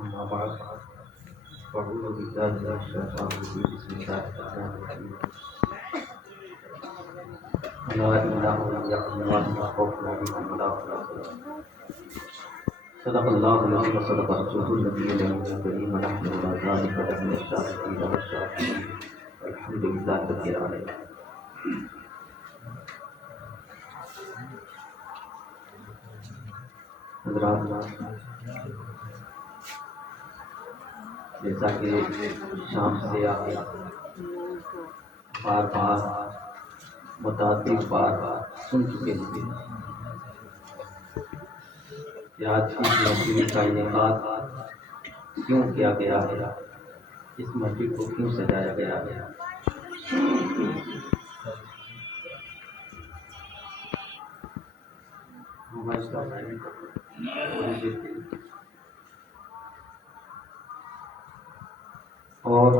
أما بعد فأعوذ بالله من الشيطان الرجيم بسم الله الرحمن الرحيم ألا إنه من يقل لا خوف عليهم ولا هم يحزنون صدق الله العظيم وصدق رسوله النبي الكريم ونحن على ذلك لمن الشاهدين والشاكرين والحمد لله رب العالمين. حضرات، جیسا کہ شام سے آپ بار بار متعدد بار سن چکے ہیں کہ آج کی محفل کا انعقاد کیوں کیا گیا ہے، اس محفل کو کیوں سجایا گیا ہے. اور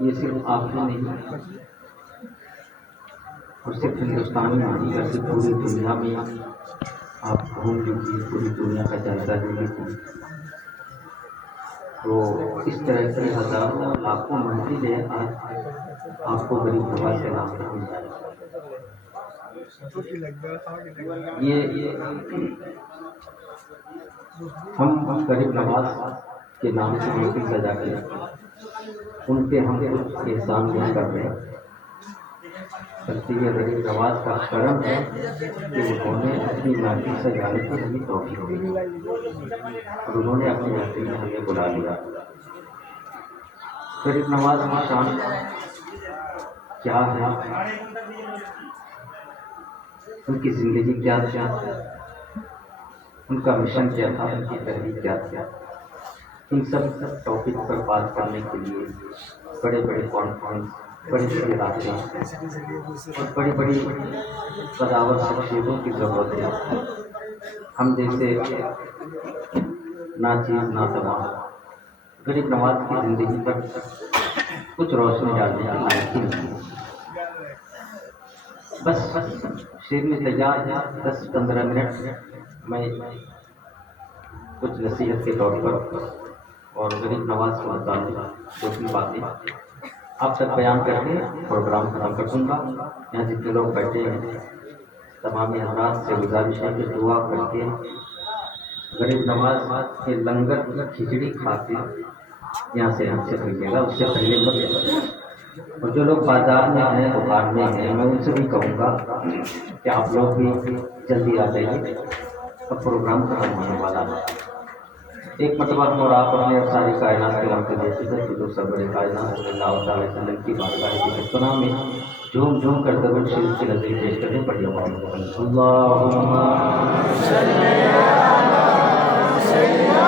یہ صرف آپ ہی نہیں، اور صرف ہندوستان میں نہیں بلکہ پوری دنیا میں آپ گھوم لیجیے، پوری دنیا کا جائزہ لے لیجیے تو اس طرح سے ہزاروں لاکھوں منزلیں آج آپ کو غریب نواز سے رابطہ مل جائے. یہ ہم غریب نواز کے نام سے محفل سجا کے ان پہ ہم کچھ احسان نہیں کر رہے، بلکہ یہ غریب نواز کا کرم ہے کہ انہوں نے اپنی محفل سجانے کی ہمیں توفیق دی اور انہوں نے اپنی محفل میں ہمیں بلا لیا. غریب نواز کی شان کیا ہے، ان کی زندگی کیا تھی، ان کا مشن کیا تھا، ان کی تحریک کیا تھی، ان سب ٹاپک پر بات کرنے کے لیے بڑے بڑے کانفرنس، بڑی بڑی راتیں اور بڑی بڑی قداور شخصیتوں کی ضرورت ہے. ہم جیسے ناچیز ناتواں غریب نواز کی زندگی پر کچھ روشنی ڈالنے کے لائق ہی نہیں. بس شیر میں تیار 10-15 منٹ میں کچھ نصیحت کے طور پر اور غریب نواز کے متعلق جو بھی باتیں آپ تک بیان کر کے پروگرام ختم کر دوں گا. یہاں جتنے لوگ بیٹھے ہیں تمام حضرات سے گزارش ہے کہ دعا کر کے غریب نواز کے لنگر کھچڑی کھا کے یہاں سے ہم سے بھیجیے گا، اس سے پہلے مت. اور جو لوگ بازار میں ہیں، دکان میں ہیں، میں ان سے بھی کہوں گا کہ آپ لوگ بھی جلدی آ جائیے، اب پروگرام ختم ہونے والا ہے. ایک مرتبہ اور آپ اپنے ساری کائنات کے رام کے دیکھتے تھے کہ جو سب بڑے کائنات صلی اللہ علیہ وسلم کی بارگاہ کی اجتماع میں جھوم جھوم کر درود شریف کی نظر پیش کریں. پڑھیے اللہم صلی علی سیدنا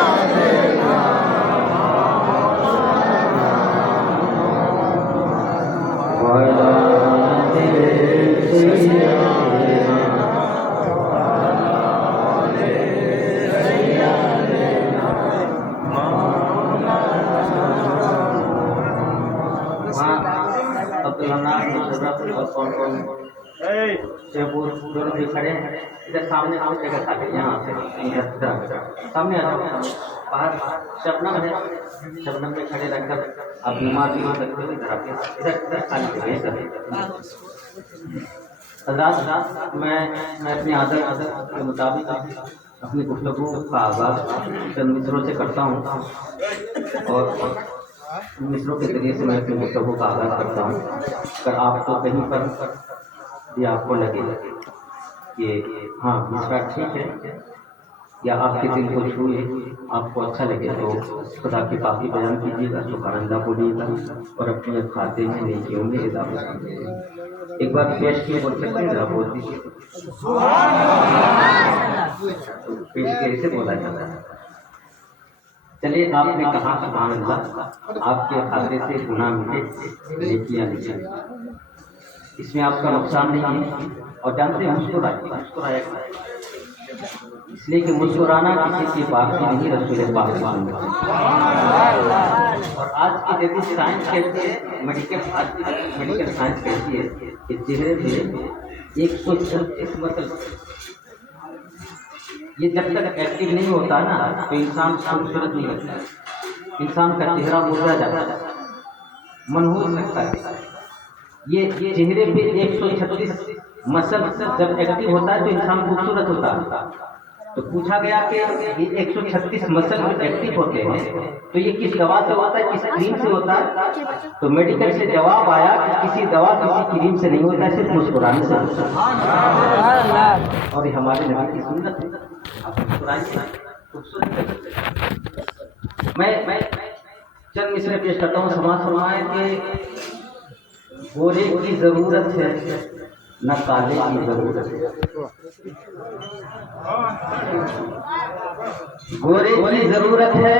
وعلی کھڑے ہیں ادھر سامنے آپ جگہ کھا کے یہاں سے سامنے آ جاؤ. باہر شبنم ہے، شبنم میں کھڑے رہ کر آپ بیمار بھی ہو سکتے ہو. ادھر آتے ادھر خالی جگہ حضرات. میں اپنی عادت کے مطابق اپنی گفتگو کا آغاز چند مصروں سے کرتا ہوں اور مصروں کے ذریعے سے میں اپنی گفتگو کا آغاز کرتا ہوں. اگر آپ کو کہیں پر بھی آپ کو لگے کہ ہاں مصرع ٹھیک ہے یا آپ کے دل کو چھوئے، آپ کو اچھا لگے تو خدا کی پاکی بیان کیجیے گا، سبحان اللہ بولیے گا اور اپنے کھاتے میں نیکیوں میں اضافہ کیجیے گا. ایک بار پیش کیے بول سکتے ہیں، ذرا بول دیجیے. پیش کیسے بولا جاتا ہے؟ چلیے، آپ نے کہا سبحان اللہ، آپ کے کھاتے سے گناہ ملے، نیکیاں لکھیں. اس میں آپ کا نقصان نہیں ہے. اور جانتے ہیں مسکرایا اس لیے کہ مسکرانا کسی کی بات کی نہیں، رسول پاک کی سنت. اور آج کی جدید سائنس کہتی ہے، میڈیکل سائنس کہتی ہے کہ چہرے پہ 136 مسل یہ جب تک ایکٹیو نہیں ہوتا نا تو انسان خوبصورت نہیں لگتا، انسان کا چہرہ مرجھا جاتا ہے، منحوس لگتا ہے۔ یہ چہرے پہ 136 مسل جب ایکٹیو ہوتا ہے تو انسان خوبصورت ہوتا ہے۔ تو پوچھا گیا کہ یہ 136 مسل ایکٹیو ہوتے ہیں تو یہ کس دوا سے ہوتا ہے، کس کریم سے ہوتا ہے؟ تو میڈیکل سے جواب آیا کہ کسی دوا کسی کریم سے نہیں ہوتا ہے، صرف مسکرانے سے ہوتا ہے۔ اور یہ ہمارے نبی کی سنت ہے، آپ مسکرائیے، خوبصورت ہے۔ میں چند مصرے پیش کرتا ہوں، سماعت فرمائیں کہ گورے کی ضرورت ہے نہ کالے کی ضرورت ہے، گورے کی ضرورت ہے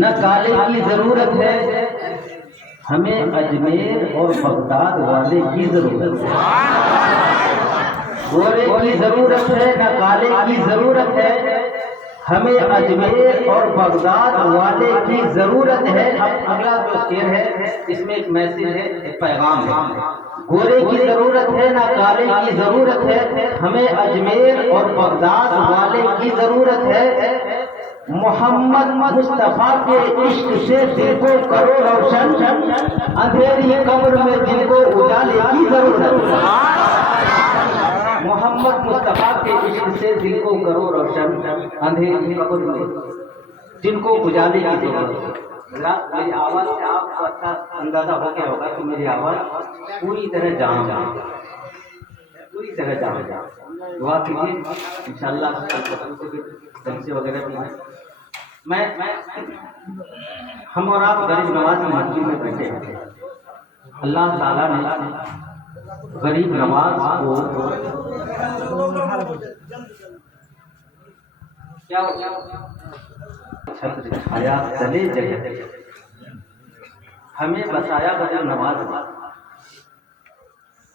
نہ کالے کی ضرورت ہے، ہمیں اجمیر اور بغداد والے کی ضرورت ہے۔ گورے کی ضرورت ہے نہ کالے کی ضرورت ہے، ہمیں اجمیر اور بغداد والے کی ضرورت ہے۔ اب اگلا جو شعر ہے اس میں ایک میسج ہے، ایک پیغام ہے۔ گورے کی ضرورت ہے نہ کالے کی ضرورت ہے، ہمیں اجمیر اور بغداد والے کی ضرورت ہے، محمد مصطفیٰ کے عشق سے دل کو کرو روشن، اندھیری قبر میں جن کو اجالے کی ضرورت ہے۔ محمد مصطفیٰ کے عشق سے دل کو کرو روشن، اندھیری قبر میں جن کو اجالے کی ضرورت ہے۔ میری آواز سے آپ کو اچھا اندازہ ہو گیا ہوگا کہ میری آواز پوری طرح جام پوری طرح جام دعا کیجیے انشاءاللہ جلسے وغیرہ بھی ہیں۔ میں ہم اور آپ غریب نواز کی مسجد میں بیٹھے ہیں، اللہ تعالیٰ نے غریب نواز کو کیا چھت دکھایا چلے جگہ، ہمیں بتایا غریب نواز،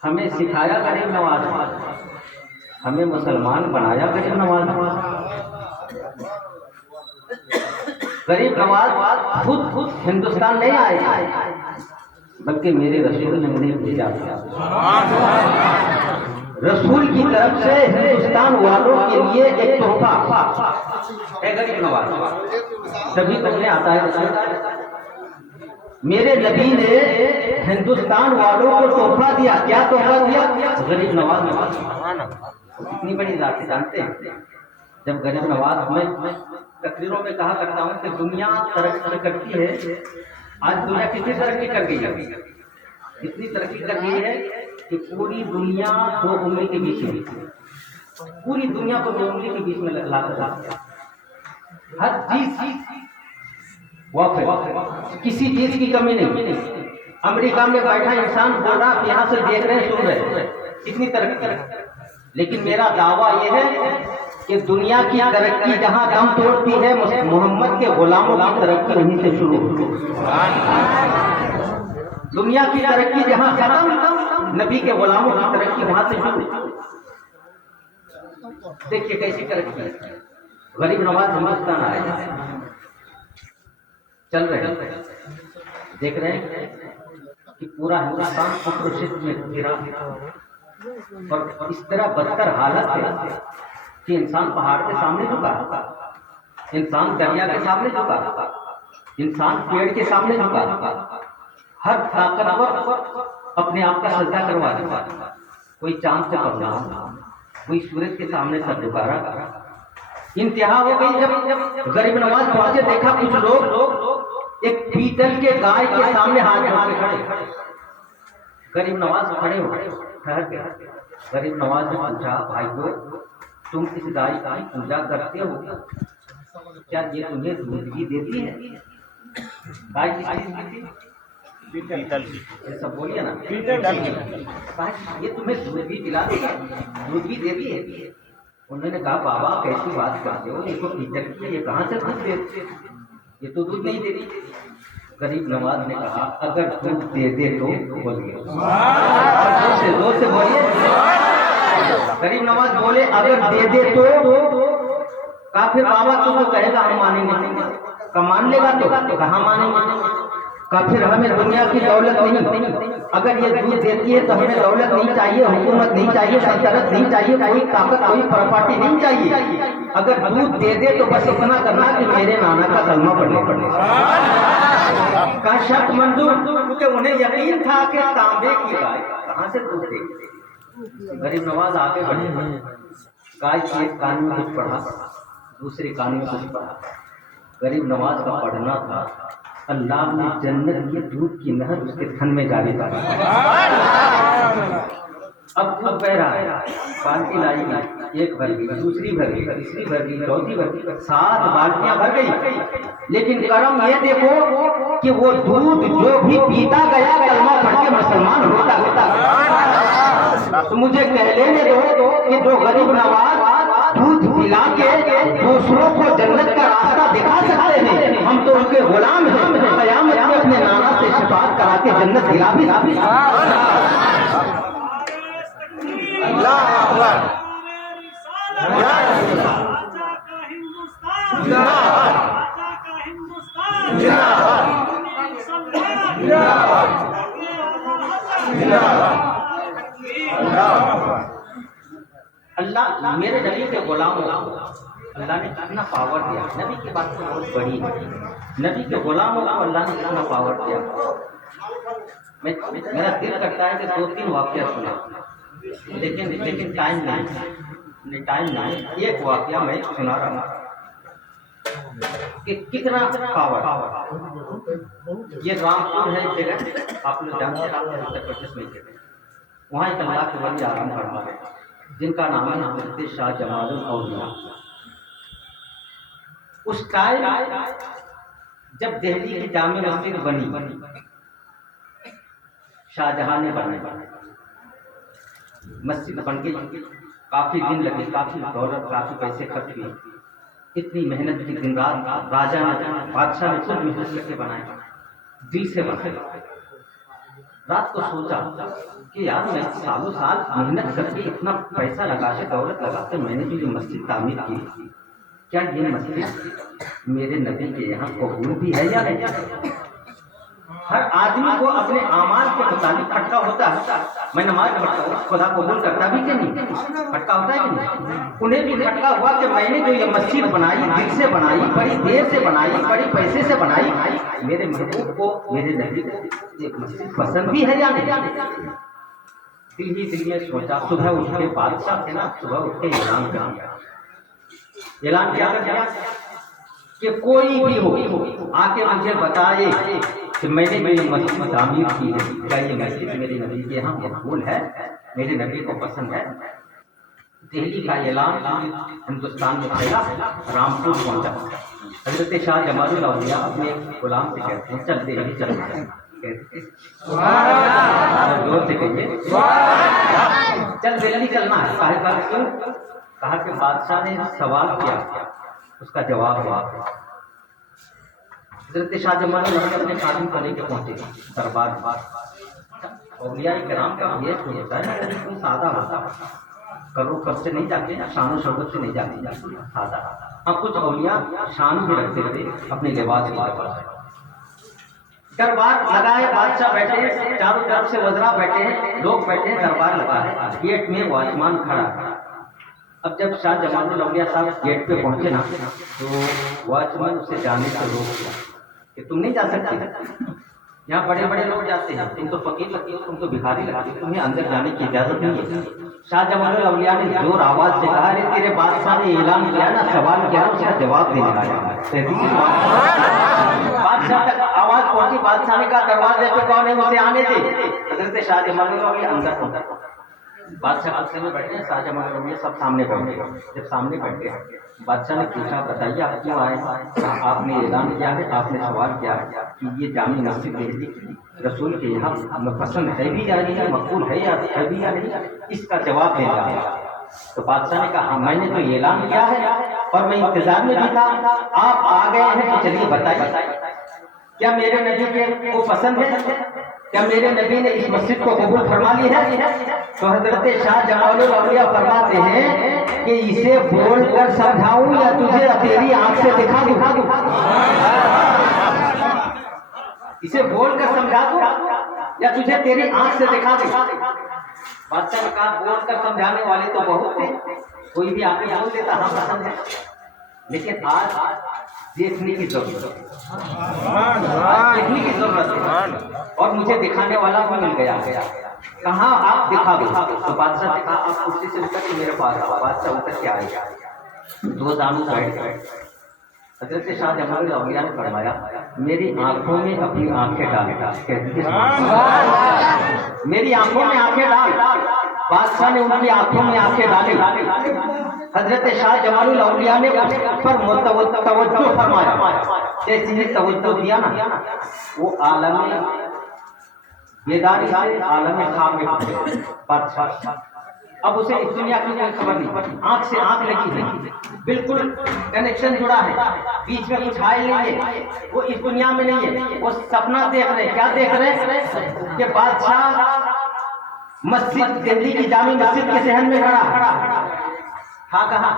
ہمیں سکھایا غریب نواز، ہمیں مسلمان بنایا غریب نواز۔ غریب نواز خود ہندوستان نہیں آئے بلکہ میرے رسول نے انہیں بھیجا تھا، رسول کی طرف سے ہندوستان والوں کے لیے ایک تحفہ ہے غریب نواز، تبھی تک نے آتا ہے۔ میرے نبی نے ہندوستان والوں کو تحفہ دیا، کیا تحفہ دیا؟ غریب نواز۔ اتنی بڑی ذات جانتے ہیں، جب غریب نواز میں تقریروں میں کہا کرتا ہوں کہ دنیا ترقی کرتی ہے، آج دنیا کتنی ترقی کر گئی ہے؟ اتنی ترقی کر گئی ہے کہ پوری دنیا دو انگلی کے بیچ میں، پوری دنیا کو دو انگلی کے بیچ میں لا کر رکھا، ہر چیز واقع، کسی چیز کی کمی نہیں۔ امریکہ میں بیٹھا انسان بول رہا، آپ یہاں سے دیکھ رہے ہیں، سن رہے ہیں، اتنی ترقی۔ لیکن میرا دعویٰ یہ ہے کہ دنیا کی ترقی جہاں دم توڑتی ہے، محمد کے غلاموں کی ترقی وہیں سے شروع ہوتی ہے۔ دنیا کی ترقی جہاں ختم، نبی کے غلاموں کی ترقی وہاں سے شروع۔ دیکھیے کیسی ترقی ہے۔ غریب نواز ہندوستان آئے، چل رہے ہیں، دیکھ رہے ہیں کہ پورا ہندوستان کفر و شرک میں گرا، اور اس طرح بدتر حالت ہے کہ انسان پہاڑ کے سامنے جھکا، انسان دریا کے سامنے جھکا، انسان پیڑ کے سامنے جھکا، ہر طاقتور اپنے آپ کا سجدہ کروا دیا، کوئی چاند سے پڑھنا، کوئی سورج کے سامنے سر جھکا رہا۔ انتہا ہو گئی جب غریب نواز پہنچے، دیکھا کچھ لوگ ایک پیتل کے گائے کے سامنے ہاتھ جوڑ کے کھڑے، غریب نواز کھڑے ہو ٹھہر گیا۔ غریب نواز نے پوچھا، بھائی کو تم اس گائے کی پوجا کرتے ہو کیا یہ تمہیں دودھ بھی دیتی ہے؟ گائے کس چیز کی تھی؟ پیتل کی۔ سب بولیے نا، یہ تمہیں دودھ بھی پلاتی ہے، دودھ بھی دیتی ہے؟ انہوں نے کہا، بابا کیسی بات کرتے ہو، یہ تو پیتل کی ہے، یہ کہاں سے دودھ دیتی ہے؟ یہ تو دودھ نہیں دیتی۔ غریب نواز نے کہا، اگر دودھ دے دے تو بولیے، زور سے بولیے۔ غریب نواز بولے، اگر دے دے تو کہا، پھر بابا تو کہے گا ہم مانیں گے، مان لے گا تو کہاں مانیں گے؟ کہا پھر ہمیں دنیا کی دولت نہیں، اگر یہ دودھ دیتی ہے تو ہمیں دولت نہیں چاہیے، حکومت نہیں چاہیے، سلطنت نہیں چاہیے، کوئی طاقت کوئی پراپرٹی نہیں چاہیے، اگر دودھ دے دے تو بس اتنا کرنا کہ میرے نانا کا کلمہ پڑھنے کا شرط منظور، کیونکہ انہیں یقین تھا کہ تانبے کی گائے کہاں سے دودھ دے گی۔ غریب نواز آگے بڑھے، گائے کی ایک کان میں کچھ پڑھا، دوسری کان میں کچھ پڑھا، غریب نواز کا پڑھنا تھا اللہ نے جنت کی دودھ کی نہر اس کے تھن میں جاری کر دی۔ اب بہ رہا ہے، بالٹی لائی گئی، ایک بھر گئی، دوسری بھر گئی، تیسری بھر گئی، چوتھی بھر گئی، 7 بالٹیاں بھر گئی، لیکن کرم یہ دیکھو کہ وہ دودھ جو بھی پیتا گیا کلمہ پڑھ کے مسلمان ہوتا گیا۔ تو مجھے کہہ لینے دو کہ جو غریب نواز دودھ پلا کے دوسروں کو جنت کا راستہ دکھا سکتے ہیں، ہم تو ان کے غلام ہیں، قیامت میں اپنے نانا سے شفاعت کرا کے جنت دلا بھی اللہ میرے نبی کے غلام ہو، اللہ نے کتنا پاور دیا، نبی کی بات تو بہت بڑی ہے، نبی کے غلاموں کو اللہ نے کتنا پاور دیا۔ میرا دل کرتا ہے کہ 2-3 واقعہ سنا، لیکن ٹائم نہیں، ایک واقعہ میں سنا رہا ہوں کہ کتنا پاور۔ یہ رامپور ہے جگہ، آپ لوگ جانتے ہیں، اتر پردیش میں جگہ، وہاں ایک اللہ کے ولی آرام فرما ہے جن کا نام ہے حضرت شاہ جمال الاولیاء۔ اس ٹائم جب دہلی کی جامع مسجد بنی، شاہ جہاں نے بنائی، مسجد بن کے کافی دن لگے، کافی دولت، کافی پیسے خرچ ہوئے، اتنی محنت کی، دن رات راجا نے، بادشاہ نے خود محنت کر کے بنائے، دل سے بنائے۔ رات کو سوچا کہ یار میں سالوں سال محنت کر کے اتنا پیسہ لگا کے دولت لگا کے میں نے جو یہ مسجد تعمیر کی، کیا یہ مسجد میرے نبی کے یہاں قبول بھی ہے یا نہیں؟ ہر آدمی کو اپنے اعمال کے مطابق کھٹکا ہوتا ہے، میں نماز پڑھتا ہوں خدا قبول کرتا بھی کہ نہیں، کھٹکا ہوتا ہے کہ نہیں؟ انہیں بھی کھٹکا ہوا کہ میں نے جو یہ مسجد بنائی، دل سے بنائی، بڑی دیر سے بنائی، بڑی پیسے سے بنائی، میرے محبوب کو، میرے نبی کو یہ مسجد پسند بھی ہے یا نہیں؟ دل ہی دل میں سوچا، صبح اٹھ کے بادشاہ تھے نا، صبح اٹھ کے اعلان کیا کہ کوئی بھی ہو آ کے مجھے بتائے کہ میں نے یہ مسجد تعمیر کی ہے، کیا یہ مسجد میرے نبی کے یہاں مقبول ہے، میرے نبی کو پسند ہے۔ دہلی کا اعلان ہندوستان میں پھیلا، رامپور پہنچا، حضرت شاہ جمال الاولیاء اپنے غلام سے کہتے ہیں چل دہلی چل جائے، زور سے کہیے چل دہلی چلنا ہے۔ کہا کہ بادشاہ نے سوال کیا، اس کا جواب ہوا۔ حضرت شاہ جمال الاولیاء اپنے خادم کو لے کے پہنچے دربار۔ اولیاء کرام کا یہ ہوتا ہے نا، سادہ ہوتا، کرو کب سے نہیں جاتے، شان و شوکت سے نہیں جاتے، سادہ۔ ہاں کچھ اولیاء شان بھی رکھتے تھے اپنے لباس کے لباس۔ دربار لگا ہے، بادشاہ بیٹھے ہیں، چاروں طرف سے وزراء بیٹھے ہیں، لوگ بیٹھے ہیں، دربار لگا ہے، گیٹ میں واچمان کھڑا ہے۔ اب جب شاہ جمال الاولیاء صاحب گیٹ پہ پہنچے نا تو واچمین اسے جانے سے روک دیا کہ تم نہیں جا سکتے، یہاں بڑے بڑے لوگ جاتے ہیں، تم تو فقیر لگتے ہو، تم تو بھکاری لگتے ہو، تمہیں اندر جانے کی اجازت نہیں ہے۔ شاہ جمال الاولیاء نے زور آواز سے کہا، ارے تیرے بادشاہ نے اعلان کیا نا، سوال کیا نا، اس کا جواب دینے آیا۔ بادشاہ تک آواز پہنچی، بادشاہ نے کہا دروازے پہ کون ہے، اسے آنے دے۔ حضرت شاہ جمال الاولیاء اندر پہنچا، بادشاہ کرسے میں بیٹھے ہیں، شاہ جمال الاولیاء سب سامنے بیٹھے۔ جب سامنے بیٹھے بادشاہ نے پوچھا بتائیے آپ کیوں آئے؟ آپ نے اعلان کیا ہے، آپ نے سوال کیا ہے کہ یہ جامع مسجد دہلی رسول کے یہاں پسند ہے بھی یا نہیں، مقبول ہے یا بھی یا نہیں، اس کا جواب دینا ہے۔ تو بادشاہ نے کہا میں نے تو اعلان کیا ہے اور میں انتظار میں بھی تھا، آپ آ گئے ہیں تو چلیے بتائیے کیا میرے نبی کو پسند ہے، کیا میرے نبی نے اس مسجد کو قبول فرما لی ہے؟ تو حضرت شاہ جمال الاولیاء فرماتے ہیں کہ اسے بول کر سمجھاؤں یا تجھے تیری آنکھ سے دکھا دوں؟ اسے بول کر سمجھا دو یا تجھے تیری آنکھ سے دکھا دے؟ بادشاہ نے کہا بول کر سمجھانے والے تو بہت تھے، کوئی بھی آ کے بول دیتا ہم پسند ہے، لیکن آج دیکھنے کی ضرورت ہے، دیکھنے کی ضرورت ہے، اور مجھے دکھانے والا بھی مل گیا۔ کہاں آپ دکھا دو؟ تو بادشاہ نے کہا آپ کرسی سے اتر کے میرے پاس آؤ۔ بادشاہ اتر کے آئے، دو دانوں بیٹھ گئے۔ حضرت شاہ جمال الاولیاء نے فرمایا میری آنکھوں میں اپنی آنکھیں ڈال، میری آنکھوں میں آنکھیں ڈال۔ بادشاہ نے ان کی آنکھوں میں آنکھیں ڈالی۔ حضرت شاہ جمال الاولیاء نے اس پر توجہ فرمایا، جیسے ہی توجہ دیا نا وہ عالم بیداری سے عالم خواب میں پہنچ گئے۔ بادشاہ اب اسے اس دنیا کی کوئی خبر نہیں، آنکھ سے آنکھ لگی ہے، بالکل کنیکشن جڑا ہے، بیچ میں کچھ حائل نہیں ہے، وہ اس دنیا میں نہیں ہے، وہ سپنا دیکھ رہے ہیں۔ کیا دیکھ رہے ہیں؟ کہ بادشاہ مسجد دہلی کی جامع مسجد کے صحن میں کھڑا تھا، کہاں؟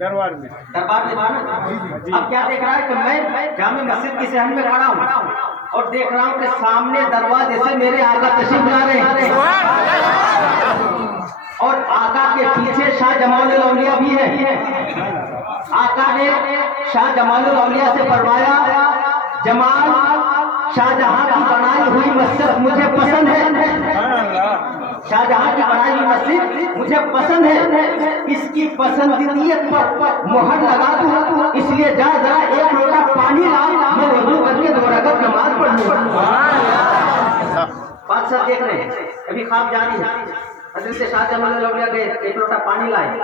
دربار میں تھا نا۔ اب کیا دیکھ رہا ہے کہ میں جامع مسجد کی صحن میں کھڑا ہوں اور دیکھ رہا ہوں کہ سامنے دروازے سے میرے آقا تشریف لا رہے ہیں، اور آقا کے پیچھے شاہ جمال الاولیاء بھی ہے۔ آقا نے شاہ جمال الاولیاء سے فرمایا جمال شاہ جہاں کی بنائی ہوئی مسجد مجھے پسند ہے، شاہ جہاں کی بنائی ہوئی مسجد مجھے پسند ہے، اس کی پسندیدگیت پر مہر لگا دوں، اس لیے جا ذرا ایک لوٹا پانی لا، میں وضو کر کے 2 رکعت نماز پڑھ لوں۔ بادشاہ دیکھ رہے ہیں، ابھی خواب جاری ہے۔ حضرت شاہ جمال الاولیاء گئے، ایک لوٹا پانی لائے،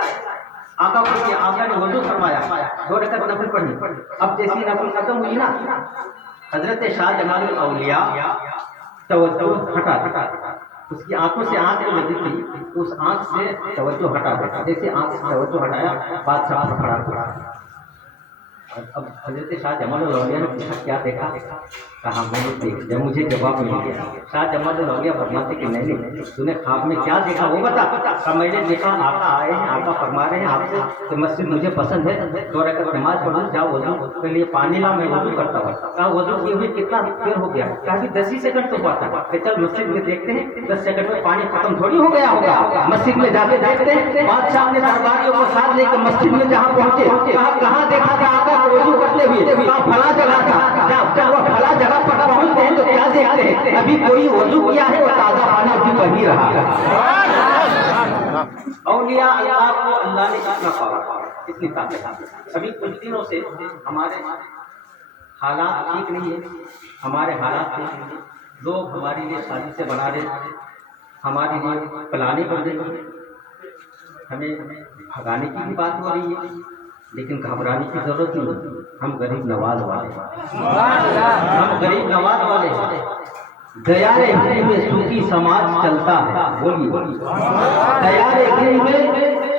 آقا کو دیا، آقا نے وضو فرمایا، 2 رکعت نفل پڑھی۔ اب جیسی نفل ختم ہوئی نا، حضرت شاہ جمال الاولیاء توجہ ہٹا، اس کی آنکھوں سے آنکھ لگی تھی، اس آنکھ سے توجہ ہٹا دیتا، جیسے آنکھ سے توجہ ہٹایا بادشاہ کھڑا۔ اب حضرت شاہ جمال الاولیاء نے پوچھا کیا دیکھا؟ کہا میں نے دیکھ لیا، مجھے جواب مل گیا۔ شاہ جمال الاولیاء فرماتے کہ نہیں تو نے خواب میں کیا دیکھا وہ بتا۔ میں نے دیکھا آقا آئے ہیں، آقا فرما رہے ہیں آپ سے کہ مسجد مجھے پسند ہے، 2 رکعت نماز پڑھوں، جاؤ وضو کے لیے پانی لا، میں وضو کرتا ہوں۔ کہا وضو کیے ہوئے کتنا دیر ہو گیا؟ کہا کہ 10 ہی سیکنڈ تو بات ہے، کہ چل مسجد میں دیکھتے ہیں 10 سیکنڈ میں پانی ختم تھوڑی ہو گیا ہوگا، مسجد میں جا کے دیکھتے ہیں۔ بادشاہ نے درباریوں کو ساتھ لے کے مسجد میں جہاں پہنچے، کہا کہاں دیکھا تھا آقا کو وضو کرتے ہوئے؟ کہا فلاں جگہ تھا۔ جب وہ فلاں جگہ پر پہنچتے ہیں تو کیا دیکھتے ہیں؟ ابھی کوئی وضو کیا ہے، وہ تازہ پانی ابھی بہ ہی رہا ہے۔ اولیاء اللہ کو اللہ نے اتنا پاور، اتنی طاقت۔ ابھی کچھ دنوں سے ہمارے حالات ٹھیک نہیں ہے، ہمارے حالات ٹھیک نہیں ہے، لوگ ہمارے لیے سازشیں بنا رہے ہیں، ہمارے لیے پلانیں کر رہے ہیں، ہمیں بھگانے کی بھی بات ہو رہی ہے، لیکن گھبرانے کی ضرورت نہیں، ہم غریب نواز والے ہیں، ہم غریب نواز والے ہیں۔ دیار دل میں صوفی سماج چلتا ہے، بولیے دیار دل میں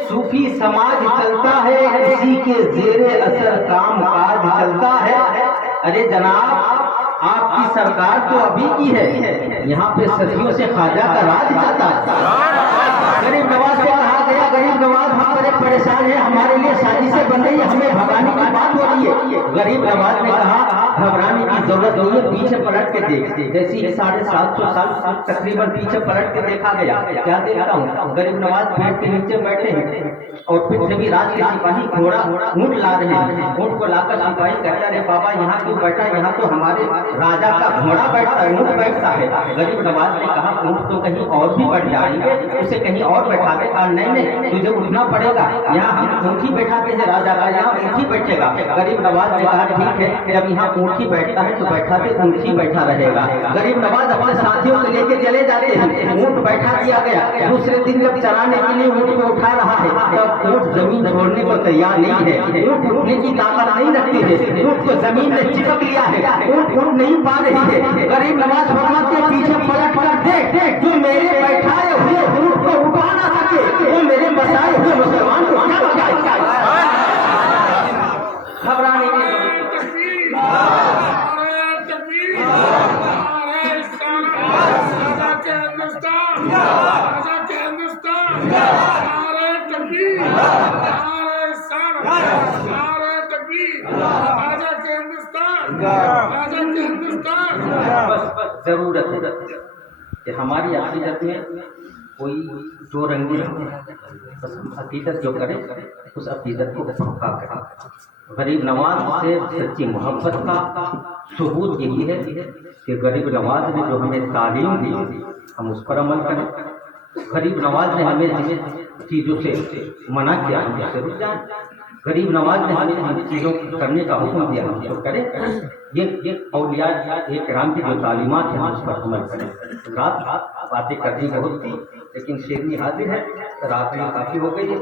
صوفی سماج چلتا ہے، اسی کے زیر اثر کام کاج چلتا ہے۔ ارے جناب آپ کی سرکار تو ابھی کی ہے، یہاں پہ صدیوں سے خواجہ کا راج چلتا ہے۔ غریب نواز سے کہا گیا غریب نواز ہم بڑے پریشان ہیں، ہمارے لیے سازشیں بن رہی ہے، ہمیں بھگانے کی بات ہو رہی ہے۔ غریب نواز نے کہا گھبرانے کی ضرورت نہیں ہے، پیچھے پلٹ کے دیکھ، جیسی 750 سال تقریباً پیچھے پلٹ کے دیکھا گیا۔ کیا دیکھتا ہوں؟ غریب نواز پیڑ کے نیچے بیٹھے ہیں اور پھر جبھی رات کے سپاہی گھوڑا اونٹ لا رہے ہیں، اونٹ کو لا کر سپاہی کہتا ہے بابا یہاں کیوں بیٹھا؟ یہاں تو ہمارے راجا کا گھوڑا بیٹھتا ہے، اونٹ بیٹھتا ہے۔ غریب نواز نے کہا اونٹ تو کہیں اور بھی بیٹھ جائیں گے، اسے کہیں اور بیٹھا دے۔ کہا نہیں تجھے اٹھنا پڑے گا، یہاں ہم اونٹھی بیٹھاتے ہیں راجا کا، یہاں اونٹھی بیٹھے گا۔ غریب نواز نے کہا ٹھیک ہے، جب یہاں اونٹھی بیٹھتا ہے تو بیٹھا دے، اونٹھی بیٹھا رہے گا۔ غریب نواز اپنے ساتھیوں کو لے کے چلے جاتے ہیں، اونٹ بیٹھا دیا گیا۔ دوسرے دن جب چرانے کے لیے اونٹ کو اٹھا رہا ہے تب اونٹ زمین چھوڑنے کو تیار نہیں ہے، اونٹ اٹھنے کی طاقت نہیں رکھتی ہے، اونٹ کو زمین نے چپک لیا ہے، اونٹ اٹھ نہیں پا رہی ہے۔ غریب نواز فرماتے کے پیچھے پلٹ کر دیکھ، جو میرے بیٹھائے ہوئے اونٹ کو اٹھا نہ سکے وہ میرے بسائے ہوئے مسلمان کو کیا بتائے؟ گھبرانے کی ضرورت ہے کہ ہماری عقیدت میں کوئی دو رنگی نہیں ہے، بس عقیدت جو کرے اس عقیدت کو پکا کرے۔ غریب نواز سے سچی محبت کا ثبوت یہی ہے کہ غریب نواز نے جو ہمیں تعلیم دی ہم اس پر عمل کریں، غریب نواز نے ہمیں جن چیزوں سے منع کیا ہم اس سے رک جائیں، غریب نواز نے ہمیں جن چیزوں کو کرنے کا حکم دیا ہم اس کو کریں۔ یہ اولیاء کرام کی جو تعلیمات ہیں ہم اس پر عمل کریں۔ رات باتیں کرنی بہت تھی لیکن شیرنی حاضر ہے، رات میں کافی ہو گئی ہے۔